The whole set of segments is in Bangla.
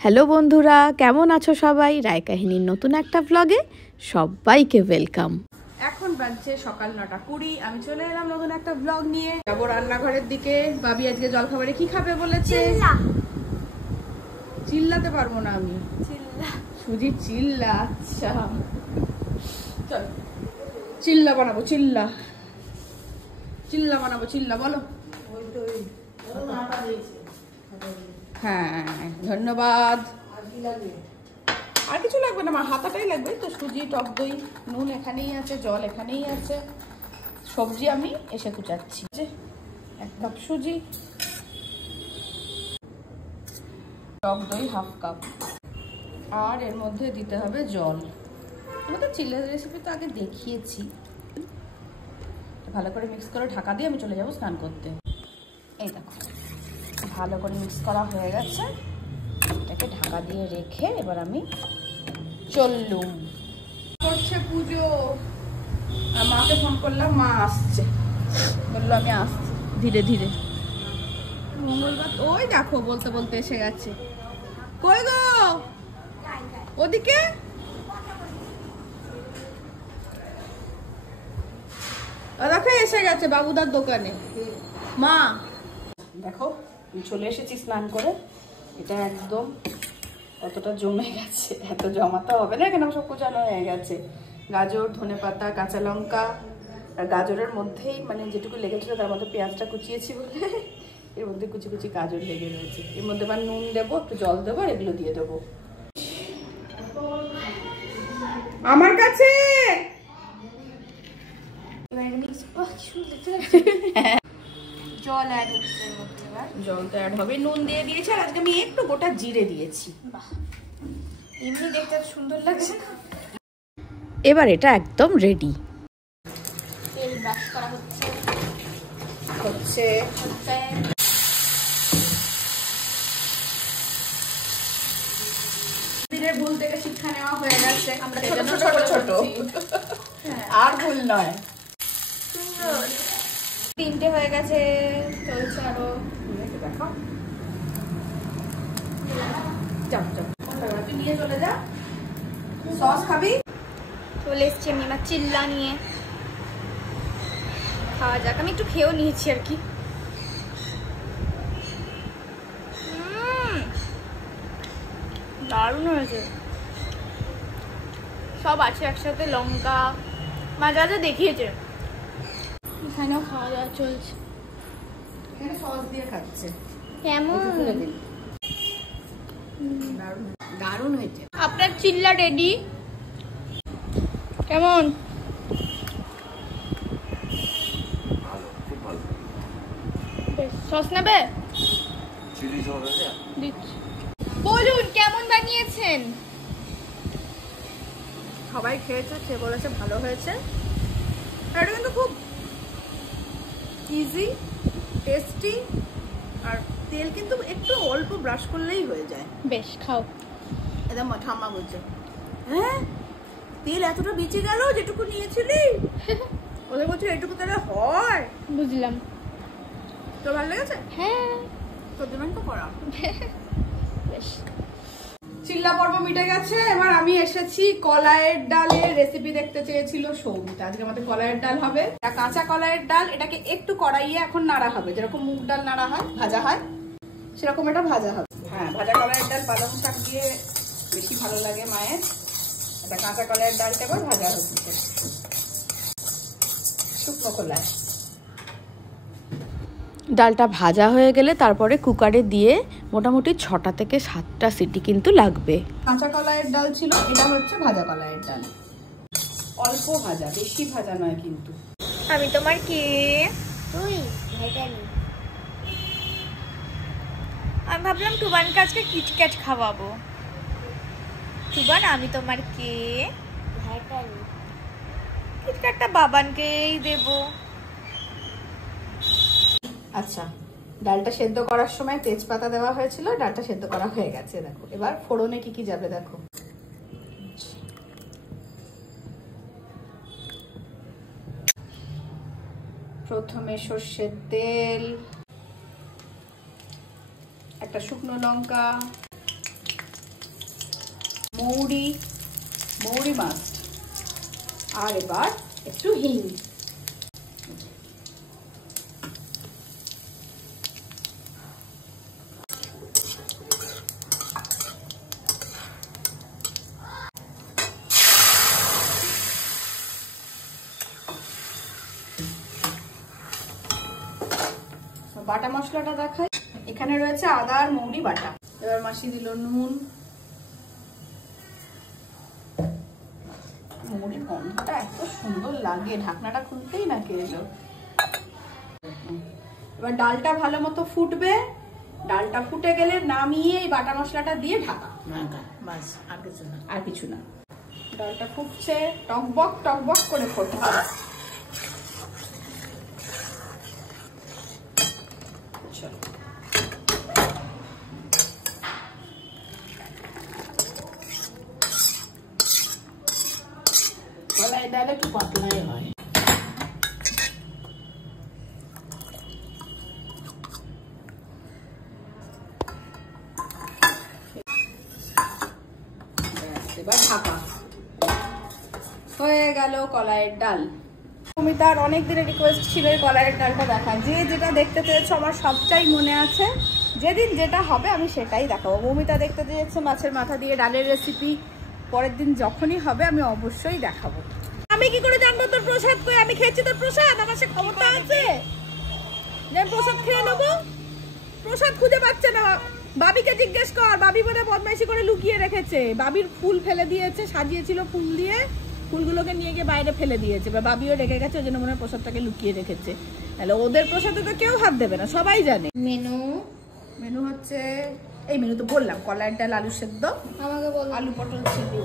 হ্যালো বন্ধুরা, কেমন আছো সবাই? রায় কাহিনীর নতুন একটা ব্লগে সবাইকে ওয়েলকাম। এখন বাজছে সকাল 9:20। আমি চলে এলাম নতুন একটা ব্লগ নিয়ে। যাবো রান্নাঘরের দিকে। ভাবি আজকে জলখাবারে কি খাবে বলেছে? চিল্লাতে পারবো না আমি। সুজি চিল্লা? আচ্ছা চল চিল্লা বানাবো। চিল্লা বানাবো। চিল্লা বলো। হ্যাঁ ধন্যবাদ। আর কিছু লাগবে না, আমার হাতাটাই লাগবে তো। সুজি, টক দই, নুন এখানেই আছে, জল এখানেই আছে, সবজি আমি এসে কুচাচ্ছি। 1 কাপ সুজি, টক দই 1/2 কাপ, আর এর মধ্যে দিতে হবে জল। আমাদের চিল্লার রেসিপি তো আগে দেখিয়েছি। ভালো করে মিক্স করে ঢাকা দিয়ে আমি চলে যাবো স্নান করতে। এই দেখো ভালো করে মিক্স করা হয়ে গেছে। এটাকে ঢাকা দিয়ে রেখে এবার আমি চললুম। করছে পুজো। মাকে ফোন করলাম, মা আসছে, বললো আমি আসছি ধীরে ধীরে। মঙ্গলবার ওই দেখো বলতে বলতে এসে গেছে। কই গো? ওদিকে দেখো এসে গেছে বাবুদার দোকানে। মা দেখো চলে এসেছি স্নান করে। এটা একদম কতটা জমে গেছে, এত জমাতে হবে না, এখানে সব কুচানো হয়ে গেছে। গাজর, ধনেপাতা, কাঁচা লঙ্কা, আর গাজরের মধ্যেই মানে যেটুকু লেগেছিল তার মধ্যে পেঁয়াজটা কুচিয়েছি বলে এর মধ্যে কুচি কুচি গাজর লেগে রয়েছে। এর মধ্যে আবার নুন দেবো, একটু জল দেবো, আর এগুলো দিয়ে দেবো। আমার কাছে জল অ্যাড হচ্ছে, জল তো অ্যাড হবে। নুন দিয়ে দিয়েছি, আর আজকে আমি একটু গোটা জিরে দিয়েছি। এমনি দেখতে সুন্দর লাগছে না? এবার এটা একদম রেডি। তেল ব্রাশ করা হচ্ছে। দিনের ভুল থেকে শিক্ষা নেওয়া হয়ে গেছে। আমরা ছোট আর ভুল নয়। সুন্দর 3টে হয়ে গেছে, চলছে আরো। দেখো তুই নিয়ে চলে যা। সস খাবি? চলে এসছি আমি আমার চিল্লা নিয়ে। খাওয়া যাক। আমি একটু খেয়েও নিয়েছি আর কি। দারুণ হয়েছে। সব আছে একসাথে, লঙ্কা মা যা যা দেখিয়েছে। এখানেও খাওয়া দাওয়া চলছে। এখানে সস দিয়ে খাচ্ছে। কেমন? দারুণ হয়েছে। আপনার চিল্লা রেডি। কেমন? সস নেবে? বলুন কেমন বানিয়েছেন? সবাই খেয়েছে, সে বলেছে ভালো হয়েছে। এটা কিন্তু খুব ইজি, টেস্টি, আর তেল কিন্তু একটু অল্প ব্রাশ করলেই হয়ে যায়। বেশ খাও। একদম ঠাম্মা বলছে, হ্যাঁ তেল এতটা বেঁচে গেল যেটুকু নিয়েছিলি। ওদের বলছে এটুকু তাহলে হয়। বুঝলাম। তোর ভালো লেগেছে? হ্যাঁ তোর জন্য তো করা। বেশ। চিল্লা পর্ব মিটে গেছে। এবার আমি এসেছি কলাইয়ের ডালের রেসিপি দেখতে চেয়েছিল সৌমিতা। আজকে আমাদের কলাইয়ের ডাল হবে। কাঁচা কলাইয়ের ডাল, এটাকে একটু কড়াইয়ে এখন নাড়া হবে, যেরকম মুগ ডাল নাড়া হয়, ভাজা হয়, সেরকম এটা ভাজা হবে। হ্যাঁ ভাজা কলাইয়ের ডাল পালং শাক দিয়ে বেশি ভালো লাগে মায়ের। এটা কাঁচা কলাইয়ের ডালটা এবার ভাজা হচ্ছে শুকনো কলায়। ডালটা ভাজা হয়ে গেলে তারপরে কুকারে দিয়ে মোটামুটি 6টা থেকে 7টা সিটি কিন্তু লাগবে। কাঁচা কলাইয়ের ডাল ছিল, এটা হচ্ছে ভাজা কলাইয়ের ডাল। অল্প ভাজা, বেশি ভাজা নয় কিন্তু। আমি তোমার কে? তুই ভেটালি। আমি ভাবলাম টুবানকে আজকে কিটক্যাট খাওয়াবো। টুবান আমি তোমার কে? ভেটালি। কিটক্যাটটা বাবানকেই দেবো। আচ্ছা, ডালটা সেদ্ধ করার সময় তেজপাতা দেওয়া হয়েছিল, ডালটা সেদ্ধ করা হয়ে গেছে। দেখো এবার ফোড়নে কি কি যাবে দেখো। প্রথমে সর্ষের তেল, একটা শুকনো লঙ্কা, মৌরি মাস্ট, আর এবার একটু হিং। বাটা মশলাটা দেখাই। এখানে রয়েছে আদা আর মৌরি বাটা। এবার মাসি দিল নুন। মৌরির গন্ধটা এত সুন্দর লাগে, ঢাকনাটা খুলতেই না কে এলো। এবার ডালটা ভালো মতো ফুটবে, ডালটা ফুটে গেলে নামিয়ে এই বাটা মশলাটা দিয়ে ঢাকা, বাস আর কিছু না। ডালটা ফুটছে, টকবক টকবক করে ফুটছে। ডাল একটু পাতলাই হয়। এবার ঢাকা হয়ে গেল কলাইয়ের ডাল। মৌমিতার অনেক দিনের রিকোয়েস্ট ছিল এই কলাইয়ের ডালটা দেখা, যে যেটা দেখতে চেয়েছো আমার সবটাই মনে আছে। যেদিন যেটা হবে আমি সেটাই দেখাবো। মৌমিতা দেখতে চেয়েছে মাছের মাথা দিয়ে ডালের রেসিপি, পরের দিন যখনই হবে আমি অবশ্যই দেখাবো। আমি কি করে জানবো তোর প্রসাদ কই? আমি খেয়েছি তোর প্রসাদ, আমার সে ক্ষমতা আছে যে প্রসাদ খেয়ে নেবো? প্রসাদ খুঁজে পাচ্ছে না। বাবিকে জিজ্ঞেস কর, বাবি বলে বদমাইশি করে লুকিয়ে রেখেছে। বাবির ফুল ফেলে দিয়েছে, সাজিয়েছিল ফুল দিয়ে, ফুলগুলোকে নিয়ে গিয়ে বাইরে ফেলে দিয়েছে। বাবিও রেখে গেছে, ওই জন্য মনে হয় প্রসাদটাকে লুকিয়ে রেখেছে। তাহলে ওদের প্রসাদে তো কেউ হাত দেবে না, সবাই জানে। মেনু হচ্ছে এই মেনু তো বললাম, কলাইয়ের ডাল, আলু সেদ্ধ, আমাকে বল আলু পটল চিংড়ি।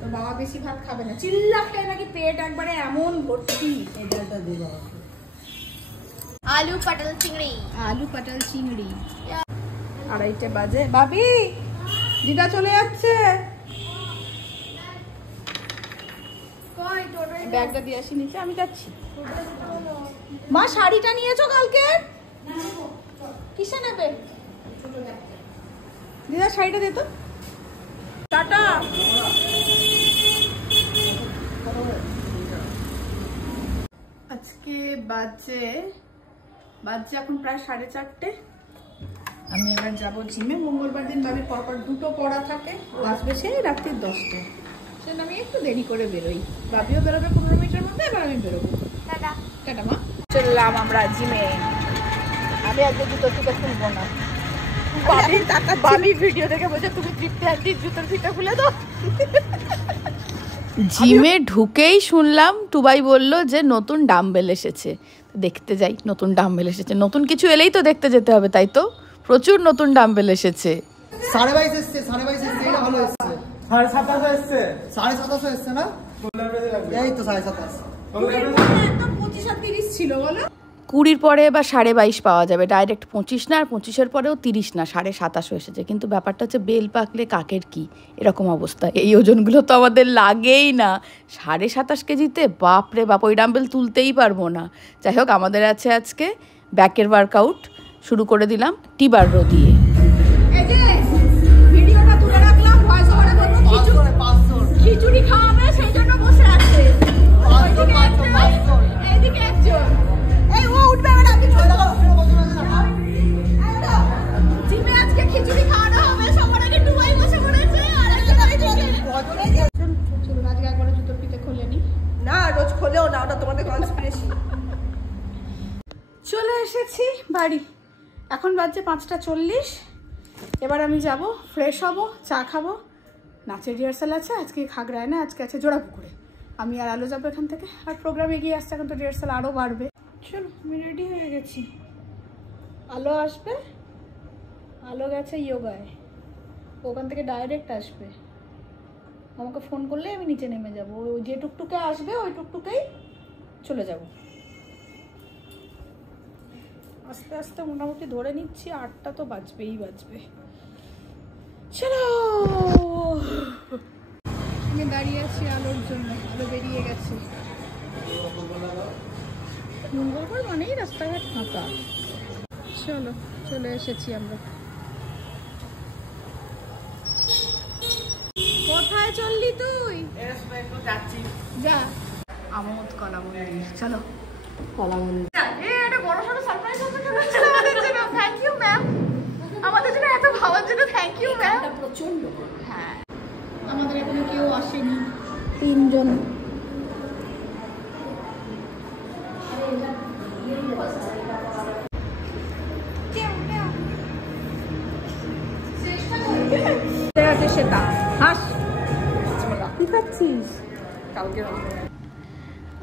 তো বাবা বেশি ভাত খাবে না, চিল্লা খেয়ে নাকি পেট একবারে এমন ভর্তি। এই ডালটা দেবো। আলু পটল চিংড়ি, আলু পটল চিংড়ি। 2:30 বাজে। বাবি দিদা চলে যাচ্ছে, ব্যাগটা দিয়ে আসি নিচে, আমি যাচ্ছি। মা শাড়িটা নিয়েছো কালকে? কিসে নেবে? দিদা শাড়িটা দে তো। টাটা। আজকে বাজে এখন প্রায় 4:30। আমি এবার যাবো জিমে। মঙ্গলবার দিন বাবির পরপর 2টো পড়া থাকে, আসবে সেই রাত্রি 10টায়। সেজন্য আমি একটু দেরি করে বেরোই। বাবিও বেরোবে 15 মিনিটের মধ্যে, এবার আমি বেরোবো। টাটা টাটা মা। চললাম আমরা জিমে। আমি আজকে জুতোর ফিতা খুলবো না। বাবি ভিডিও দেখে বলছে তুমি তৃপ্তি আন্টির জুতোর ফিতা খুলে দাও। জিমে ঢুকেই শুনলাম টুবাই বলল যে নতুন ডাম্বেল এসেছে, দেখতে যাই। নতুন ডাম্বেল এসেছে, নতুন কিছু এলেই তো দেখতে যেতে হবে, তাই তো প্রচুর নতুন ডাম্বেল এসেছে। 22.5 এসছে, 22.5 এসছে, এটা ভালো এসছে। 27.5 এসছে, 27.5 এসছে না? এই তো 27.5। একদম 25 আর 30 ছিল বলো। 20 পরে এবার 22.5 পাওয়া যাবে, ডাইরেক্ট 25 না, আর 25-এর পরেও 30 না, 27.5 এসেছে। কিন্তু ব্যাপারটা হচ্ছে বেল পাকলে কাকের কি, এরকম অবস্থা। এই ওজনগুলো তো আমাদের লাগেই না। 27.5 কেজিতে বাপরে বাপ, ওই ডাম্বেল তুলতেই পারবো না। যাই হোক, আমাদের আছে আজকে ব্যাকের ওয়ার্কআউট। শুরু করে দিলাম টি-বার রো দিয়ে। ভিডিওটা তুলে রাখলাম, ভয়েস ওভারে বলবো খিচুড়ি খাওয়াবে, সেই জন্য বসে আছে। এইদিকে একজন, এই ও উঠবে না, আপনি চলে যাও। জিমে আজকে খিচুড়ি খাওয়ানো হবে, সবার আগে টুবাই বসে পড়েছে। আর একটা চলুন আজকে একবার জুতোর ফিতে খুলে নি। না, রোজ খোলেও না, ওটা তোমাদের কনস্পিরেসি। চলে এসেছি বাড়ি, এখন বাজছে 5:40। এবার আমি যাব, ফ্রেশ হব, চা খাবো। নাচের রিহার্সাল আছে আজকে খাগড়ায় না, আজকে আছে জোড়াপুকুরে। আমি আর আলো যাবো এখান থেকে, আর প্রোগ্রাম এগিয়ে আসছে, এখন তো রিহার্সাল আরও বাড়বে। চলো, আমি রেডি হয়ে গেছি। আলো আসবে, আলো গেছে যোগায়, ওখান থেকে ডাইরেক্ট আসবে। আমাকে ফোন করলে আমি নিচে নেমে যাবো, ওই যে টুকটুকে আসবে ওই টুকটুকেই চলে যাব। আস্তে আস্তে মোটামুটি ধরে নিচ্ছি 8টা তো বাজবেই বাজবে। চলো, আমি দাঁড়িয়ে আছি আলোর জন্য, আলো বেরিয়ে গেছে। মঙ্গলবার মানেই রাস্তাঘাট ফাঁকা। চলো, চলে এসেছি আমরা। কোথায় চললি তুই? যা। আমোদ কলা মন্দির, চলো কলা মন্দির। একটা বড় সড়ো সারপ্রাইজ হচ্ছে আমাদের জন্য। থ্যাংক ইউ ম্যাম, আমাদের জন্য এত ভাবার জন্য থ্যাংক ইউ ম্যাম। প্রচন্ড। হ্যাঁ, আমাদের এখনো কেউ আসেনি। 3 জন। সেটা হাস কি খাচ্ছিস?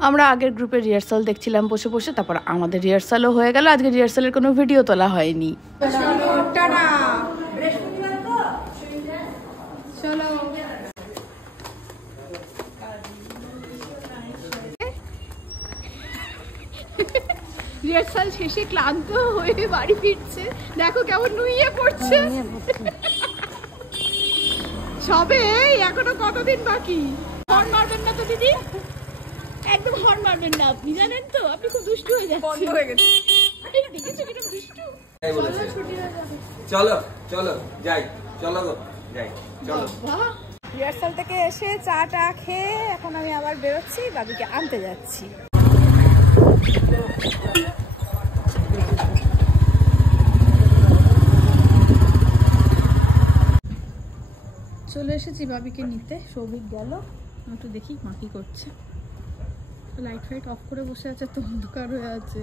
আমরা আগের গ্রুপে রিহার্সাল দেখছিলাম বসে বসে, তারপর আমাদের রিহার্সালও হয়ে গেল। আজকে রিহার্সালের কোনো ভিডিও তোলা হয়নি। টাটা, চলো। রিহার্সাল শেষে ক্লান্ত হয়ে বাড়ি ফিরছে, দেখো কেমন নুইয়ে পড়ছে। সবে এখনো কতদিন বাকি। হর্ন মারবেন না তো দিদি, একদম হর্ন মারবেন না। আপনি জানেন তো আপনি খুব দুষ্টু হয়ে যাচ্ছেন। বন্ধ হয়ে গেছে। দেখেছো কিরকম দুষ্টু। চলো চলো যাই, চলো গো যাই, চলো। রিহার্সাল থেকে এসে চা টা খেয়ে এখন আমি আবার বেরোচ্ছি, বাবিকে আনতে যাচ্ছি। চলে এসেছি বাবিকে নিতে। সৌভিক গেল, একটু দেখি মা কি করছে। লাইট ফাইট অফ করে বসে আছে, তো অন্ধকার হয়ে আছে।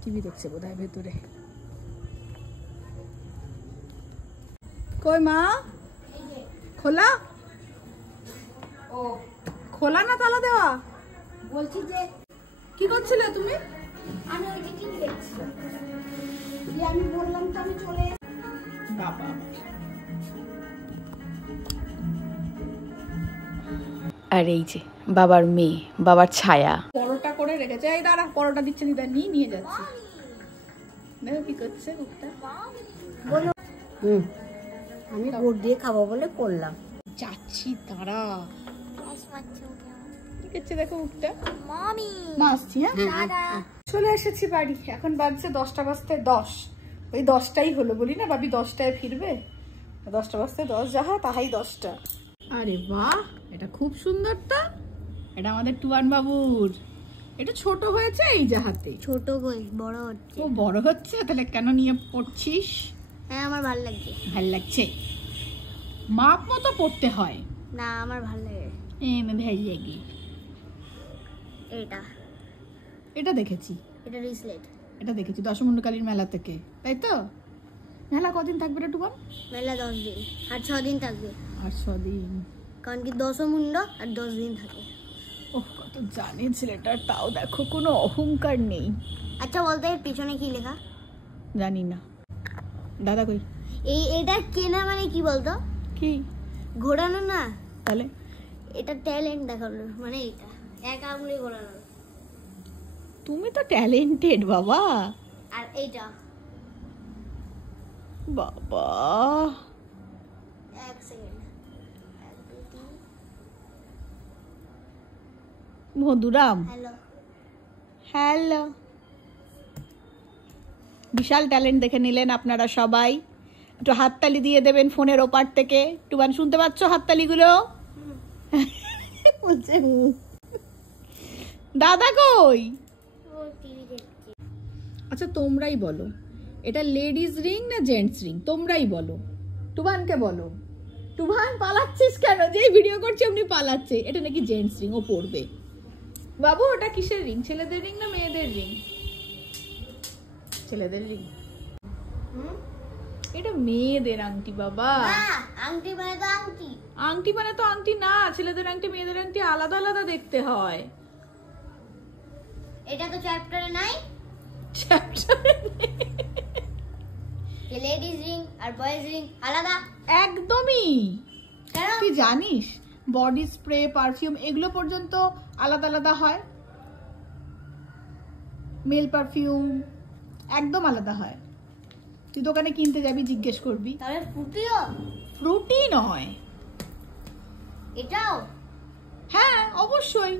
টিভি দেখছে বোধহয় ভেতরে। কই মা? খোলা? ও খোলা না তালা দেওয়া? বলছি যে কি করছিলে তুমি? আমি ওই টিভি দেখছিলাম, দিয়ে আমি বললাম তো আমি চলে বাবা, আর এই যে বাবার মেয়ে, বাবার ছায়া। পরোটা করে রেখেছে। এই দাঁড়া, পরোটা দিচ্ছে দিদা, নিয়ে যাচ্ছে। দেখো কি করছে কুকটা। বলো। আমি গুড় দিয়ে খাবো বলে করলাম। যাচ্ছি দাঁড়া। কি করছে দেখো মুখটা। মামি মা আসছি। হ্যাঁ চলে এসেছি বাড়ি। এখন বাজছে 10টা বাজতে 10। ওই 10টাই হলো, বলি না বাবি 10টায় ফিরবে। 10টা বাজতে 10 যাহা তাহাই 10টা। আরে বাহ, এটা খুব সুন্দর তো। এটা আমাদের টুয়ান বাবুর। এটা ছোট হয়েছে এই যাহাতে। ছোট কই, বড় হচ্ছে। ও বড় হচ্ছে, তাহলে কেন নিয়ে পড়ছিস? হ্যাঁ আমার ভালো লাগছে। ভাল লাগছে, মাপ মতো পড়তে হয় না আমার ভালো লাগে। ভাল লাগে। এটা এটা দেখেছি, এটা রিসলেট। এটা দেখেছি দশমুন্ডকালীর মেলা থেকে, তাই তো? মেলা কদিন থাকবে রে টুবান? মেলা 10 দিন আর 6 দিন থাকবে। আর 6 দিন, কারণ কি দশমুন্ড আর 10 দিন থাকে। ওহ কত জানে ছেলেটার, তাও দেখো কোনো অহংকার নেই। আচ্ছা বলতে এর পিছনে কি লেখা? জানি না। দাদা কই? এটা কেনা মানে কি বলতো? কি ঘোরানো না, তাহলে? এটা ট্যালেন্ট দেখানো, মানে এটা এক আঙুলে ঘোরানো। তুমি তো ট্যালেন্টেড বাবা। আর এইটা বাবা, এক সেকেন্ড, মধুরাম। হ্যালো। হ্যালো, বিশাল ট্যালেন্ট দেখে নিলেন আপনারা সবাই। একটু হাততালি দিয়ে দেবেন ফোনের ওপার থেকে। টুবান শুনতে পাচ্ছ হাততালিগুলো? বলছে দাদা কই? আচ্ছা তোমরাই বলো, এটা লেডিস রিং না জেন্টস রিং? তোমরাই বলো, টুবানকে বলো। টুবান পালাচ্ছিস কেন? যেই ভিডিও করছি অমনি পালাচ্ছে। এটা নাকি জেন্টস রিং, ও পড়বে। বাবু ওটা কিসের রিং? ছেলেদের রিং না মেয়েদের রিং? ছেলেদের রিং। এটা মেয়েদের আংটি বাবা। আংটি মানে তো আংটি। আংটি মানে তো আংটি না, ছেলেদের আংটি মেয়েদের আংটি আলাদা আলাদা দেখতে হয়। এটা তো চ্যাপ্টারে নাই। লেডিস রিং আর বয়েজ রিং আলাদা একদমই। কেন? তুই জানিস বডি স্প্রে, পারফিউম এগুলো পর্যন্ত আলাদা আলাদা হয়। মেল পারফিউম একদম আলাদা হয়। তুই দোকানে কিনতে যাবি, জিজ্ঞেস করবি। তাহলে ফ্রুটিও? ফ্রুটি নয়। এটাও? হ্যাঁ অবশ্যই।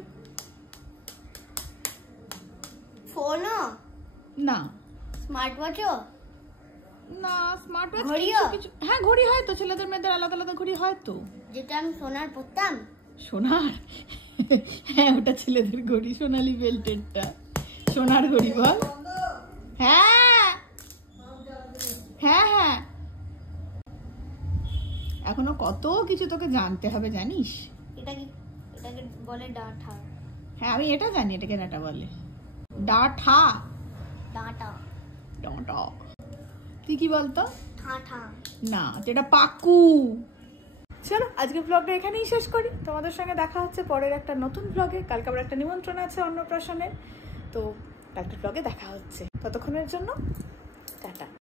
ফোনও না। স্মার্ট ওয়াচও? না স্মার্ট ওয়াচ ঘড়িও? কিছু হ্যাঁ ঘড়ি হয় তো, ছেলেদের মেয়েদের আলাদা আলাদা ঘড়ি হয় তো। যেটা আমি সোনার পরতাম। সোনার? হ্যাঁ ওটা ছেলেদের ঘড়ি, সোনালি বেল্টেডটা সোনার ঘড়ি বল। হ্যাঁ হ্যাঁ হ্যাঁ এখনো কত কিছু তোকে জানতে হবে জানিস। এটাকে বলে ডাঁটা। হ্যাঁ আমি এটা জানি, এটাকে ডাটা বলে। ডাঁটা? ডাঁটা। ডাঁটা তুই কি বলতো? ঠাঠা। না যেটা পাকু। চলো আজকের ব্লগটা এখানেই শেষ করি। তোমাদের সঙ্গে দেখা হচ্ছে পরের একটা নতুন ব্লগে। কালকে আবার একটা নিমন্ত্রণ আছে অন্নপ্রাশনের, তো কালকের ব্লগে দেখা হচ্ছে। ততক্ষণের জন্য টাটা।